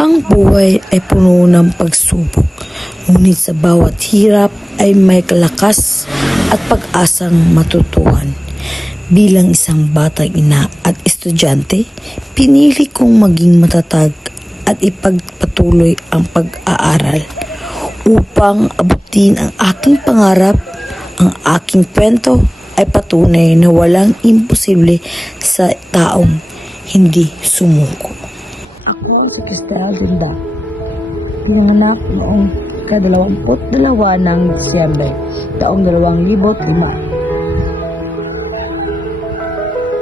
Ang buhay ay puno ng pagsubok, ngunit sa bawat hirap ay may kalakas at pag-asang matutuhan. Bilang isang batang ina at estudyante, pinili kong maging matatag at ipagpatuloy ang pag-aaral upang abutin ang aking pangarap. Ang aking kwento ay patunay na walang imposible sa taong hindi sumuko. Ako si Cristel Gunda, pinanganak noong ika-22 ng Disyembre, taong 2005.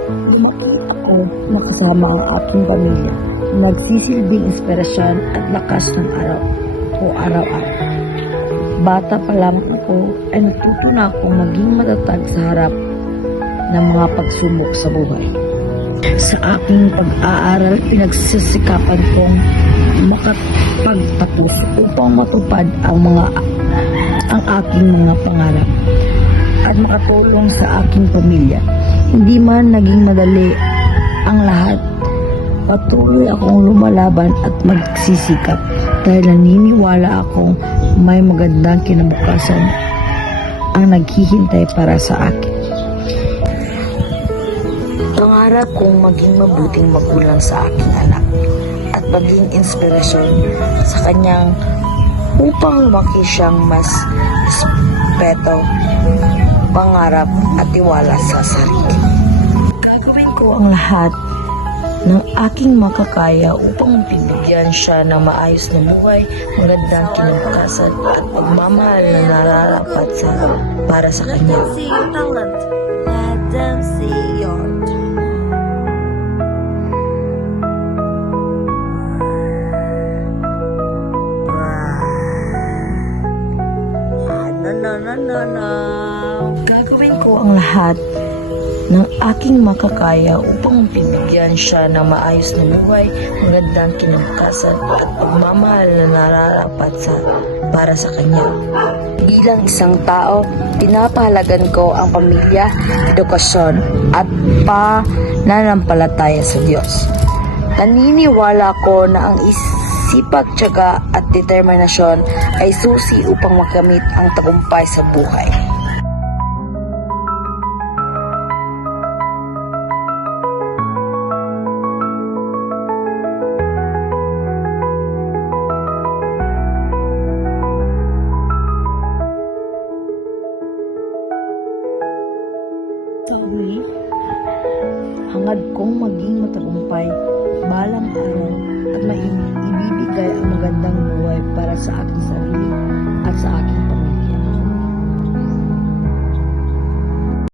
Lumaki ako nakasama ang aking pamilya, nagsisilbing inspirasyon at lakas ng araw-araw. Bata pa lamang ako ay natuto na akong maging matatag sa harap ng mga pagsubok sa buhay. Sa aking pag-aaral, pinagsisikapan kong makapagtapos upang matupad ang aking mga pangarap at makatulong sa aking pamilya. Hindi man naging madali ang lahat, patuloy akong lumalaban at magsisikap dahil naniniwala akong may magandang kinabukasan ang naghihintay para sa akin. Pangarap kong maging mabuting magulang sa aking anak at maging inspirasyon sa kanyang upang lumaki siyang mas respeto, pangarap at tiwala sa sarili. Gagawin ko ang lahat ng aking makakaya upang bibigyan siya ng maayos na buhay, magandang kinabukasan at pagmamahal na nararapat para sa kanya. Let them see your talent. Let them see your no. Gagawin ko ang lahat ng aking makakaya upang bibigyan siya ng maayos na buhay, magandang kinabukasan at pagmamahal na nararapat para sa kanya. Bilang isang tao, pinapahalagan ko ang pamilya, edukasyon at pananampalataya sa Diyos. Naniniwala ko na ang sipag, tiyaga at determinasyon ay susi upang makamit ang tagumpay sa buhay. Sa huli, hangad kong maging matagumpay balang araw at ibibigay ang magandang buhay para sa aking sarili